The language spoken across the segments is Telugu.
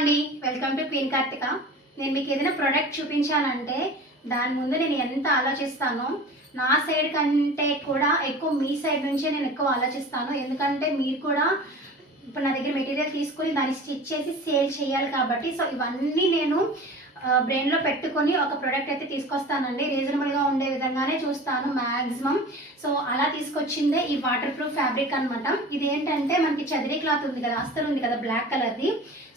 అండి, వెల్కమ్ టు క్వీన్ కార్తిక. నేను మీకు ఏదైనా ప్రోడక్ట్ చూపించానంటే దాని ముందు నేను ఎంత ఆలోచిస్తానో, నా సైడ్ కంటే కూడా ఎక్కువ మీ సైడ్ నుంచే నేను ఎక్కువ ఆలోచిస్తాను. ఎందుకంటే మీరు కూడా ఇప్పుడు నా దగ్గర మెటీరియల్ తీసుకుని దాన్ని స్టిచ్ చేసి సేల్ చేయాలి కాబట్టి, సో ఇవన్నీ నేను బ్రెయిన్లో పెట్టుకొని ఒక ప్రోడక్ట్ అయితే తీసుకొస్తానండి. రీజనబుల్గా ఉండే విధంగానే చూస్తాను మ్యాక్సిమం. సో అలా తీసుకొచ్చిందే ఈ వాటర్ ప్రూఫ్ ఫ్యాబ్రిక్ అనమాట. ఇది ఏంటంటే మనకి చదిరీ క్లాత్ ఉంది కదా, అస్తర్ ఉంది కదా బ్లాక్ కలర్ది.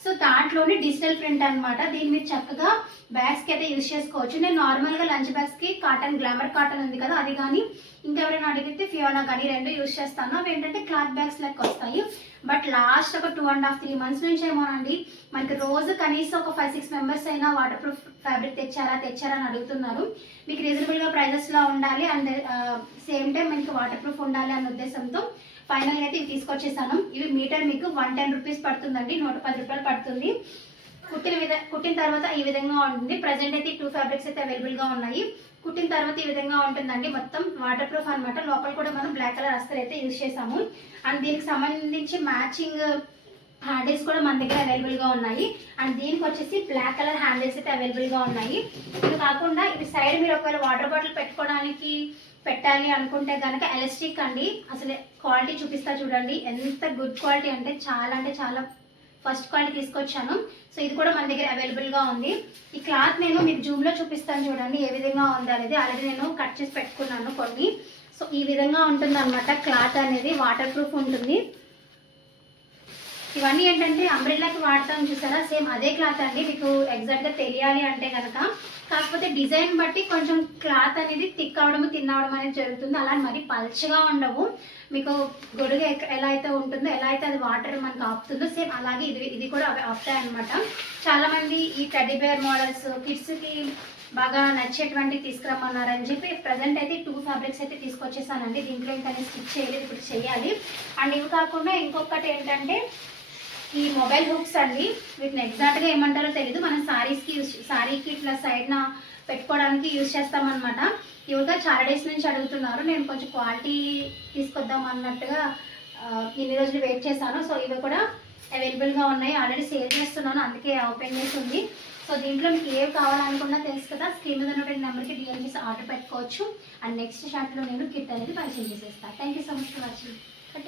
సో దాంట్లోనే డిజిటల్ ప్రింట్ అనమాట. దీన్ని మీరు చక్కగా బ్యాగ్స్కి అయితే యూజ్ చేసుకోవచ్చు. నేను నార్మల్గా లంచ్ బ్యాగ్స్కి కాటన్, గ్లామర్ కాటన్ ఉంది కదా అది కానీ, ఇంకెవరైనా అడిగితే ఫియోనా కానీ రెండు యూజ్ చేస్తాను. అవి ఏంటంటే క్లాత్ బ్యాగ్స్ లెక్క వస్తాయి. బట్ లాస్ట్ ఒక 2.5-3 months నుంచి ఏమోనండి మనకి రోజు కనీసం ఒక 5-6 members అయినా వాటర్ ప్రూఫ్ ఫ్యాబ్రిక్ తెచ్చారా అని అడుగుతున్నారు. మీకు రీజనబుల్గా ప్రైజెస్లో ఉండాలి అండ్ సేమ్ టైం మనకి వాటర్ ప్రూఫ్ ఉండాలి అన్న ఉద్దేశంతో ఫైనల్గా అయితే ఇవి తీసుకొచ్చేసాను. ఇవి మీటర్ మీకు 110 rupees పడుతుందండి, 110 రూపాయలు పడుతుంది. కుట్టిన తర్వాత ఈ విధంగా ఉంటుంది. ప్రజెంట్ అయితే 2 fabrics అయితే అవైలబుల్గా ఉన్నాయి. కుట్టిన తర్వాత ఈ విధంగా ఉంటుందండి. మొత్తం వాటర్ ప్రూఫ్ అనమాట. లోపల కూడా మనం బ్లాక్ కలర్ అస్తర్ అయితే యూజ్ చేసాము. అండ్ దీనికి సంబంధించి మ్యాచింగ్ హ్యాండిల్స్ కూడా మన దగ్గర అవైలబుల్గా ఉన్నాయి. అండ్ దీనికి వచ్చేసి బ్లాక్ కలర్ హ్యాండిల్స్ అయితే అవైలబుల్గా ఉన్నాయి. ఇది కాకుండా ఇది సైడ్ మీరు ఒకవేళ వాటర్ బాటిల్ పెట్టుకోవడానికి పెట్టాలి అనుకుంటే కనుక ఎలాస్టిక్ అండి. అసలు క్వాలిటీ చూపిస్తా చూడండి, ఎంత గుడ్ క్వాలిటీ అంటే చాలా ఫస్ట్ క్వాలిటీ తీసుకొచ్చాను. సో ఇది కూడా మన దగ్గర అవైలబుల్గా ఉంది. ఈ క్లాత్ నేను మీకు జూమ్లో చూపిస్తాను చూడండి ఏ విధంగా ఉంది అనేది. ఆల్రెడీ నేను కట్ చేసి పెట్టుకున్నాను కొన్ని. సో ఈ విధంగా ఉంటుంది అనమాట. క్లాత్ అనేది వాటర్ ప్రూఫ్ ఉంటుంది. ఇవన్నీ ఏంటంటే అంబ్రెల్లాకి వాడతాం చూసారా, సేమ్ అదే క్లాత్ అండి. మీకు ఎగ్జాక్ట్గా తెలియాలి అంటే కనుక, కాకపోతే డిజైన్ బట్టి కొంచెం క్లాత్ అనేది థిక్ అవడం థిన్ అవడం అనేది జరుగుతుంది. అలా మరి పల్చగా ఉండవు. మీకు గొడుగు ఎలా అయితే ఉంటుందో, ఎలా అయితే అది వాటర్ మనకు ఆపుతుందో సేమ్ అలాగే ఇది కూడా ఆపుతాయి అనమాట. చాలామంది ఈ టెడ్డీ బేర్ మోడల్స్ కిడ్స్కి బాగా నచ్చేటువంటి తీసుకురమ్మన్నారని చెప్పి ప్రజెంట్ అయితే 2 fabrics అయితే తీసుకొచ్చేసానండి. దీంట్లో ఇంకా స్టిచ్ చేయలేదు, ఇప్పుడు చేయాలి. అండ్ ఇవి కాకుండా ఇంకొకటి ఏంటంటే ఈ మొబైల్ హుక్స్ అండి. వీటిని ఎగ్జాక్ట్గా ఏమంటారో తెలీదు. మనం సారీకి ఇట్లా సైడ్న పెట్టుకోవడానికి యూజ్ చేస్తామన్నమాట. ఇవిగా చాలా డేస్ నుంచి అడుగుతున్నారు. నేను కొంచెం క్వాలిటీ తీసుకొద్దాం అన్నట్టుగా ఇన్ని రోజులు వెయిట్ చేశాను. సో ఇవి కూడా అవైలబుల్గా ఉన్నాయి. ఆల్రెడీ సేల్ చేస్తున్నాను, అందుకే ఓపెన్ చేసి ఉంది. సో దీంట్లో మీకు ఏవి కావాలనుకున్నా తెలుసు కదా, స్క్రీన్ మీద ఉన్నటువంటి నెంబర్కి డిఎం చేసి ఆర్డర్ పెట్టుకోవచ్చు. అండ్ నెక్స్ట్ షాట్లో నేను కిట్ అనేది పరిచయం చేసేస్తాను. Thank you so much for watching.